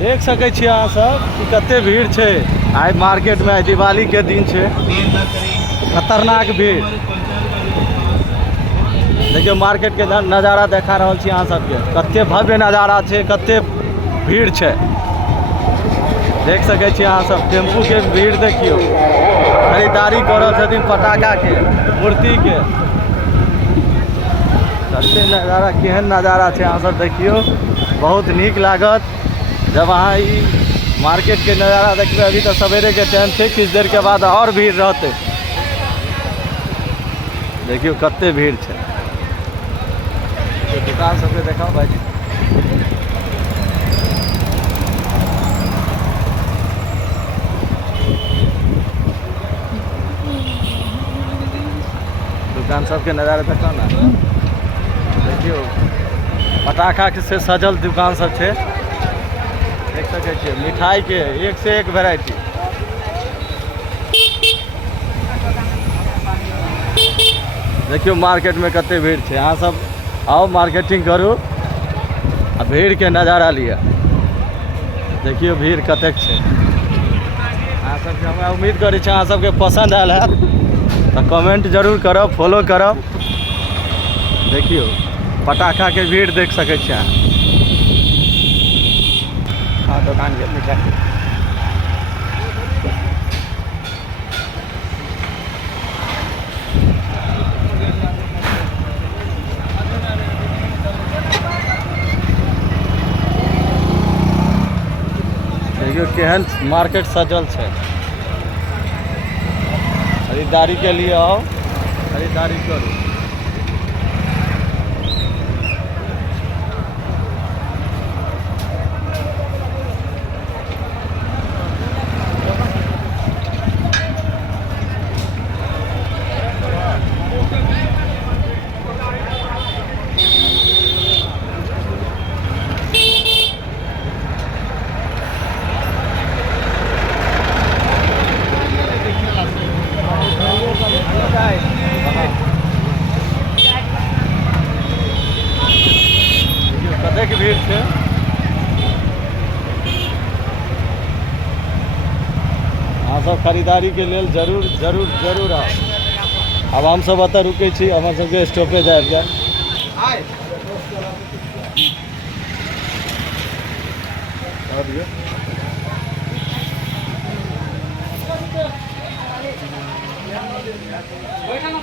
देख सकै छी अहाँ सब कि कते भीड़ छै। आइ मार्केट में दिवाली के दिन छै, खतरनाक भीड़। देखियो मार्केट के नज़ारा देखा रहल छी अहाँ सबके, कते भव्य नज़ारा छै, कते भीड़ छै। देख सकै छी अहाँ सब टेम्पू के भीड़ देखियो, खरीदारी कर रहल छथिन पटाखा के, मूर्ति के। कते नज़ारा, केहन नज़ारा छै अहाँ सब देखियो, बहुत नीक लागत जब अहाँ ई मार्केट के नज़ारा देखबे। अभी तो सवेरे के टाइम छै, किछ देर के बाद और भीड़ रहते। देखियो कते भीड़ छै। दुकान सबके देखाओ भाई। दुकान सबके नज़ारा देखो ना, देखियो पटाखा से सजल दुकान सब छै। देख सकै छियै मिठाई के एक से एक वेराइटी। देखियो मार्केट में कते भीड़ छै। अहाँ सब आओ मार्केटिंग करू आ भीड़ के नज़ारा लिया। देखियो भीड़ कतेक छै। अहाँ सबके हमरा उम्मीद करै छी अहाँ सबके पसंद आयल हैत तो कमेंट जरूर करब, फॉलो करब। देखियो पटाखा के भीड़ देख सकै छी अहाँ। हाँ दुकान के मिठाई देखियो केहन मार्केट सजल छै। खरीदारी के लिए आओ, खरीदारी करो। कतेक भीड़ छै। अहाँ सब खरीदारी के लेल जरूर जरूर जरूर आओ। अब हम सब एतऽ रुकै छी, हमर सबके स्टॉपेज आबि जाए। बैठा ना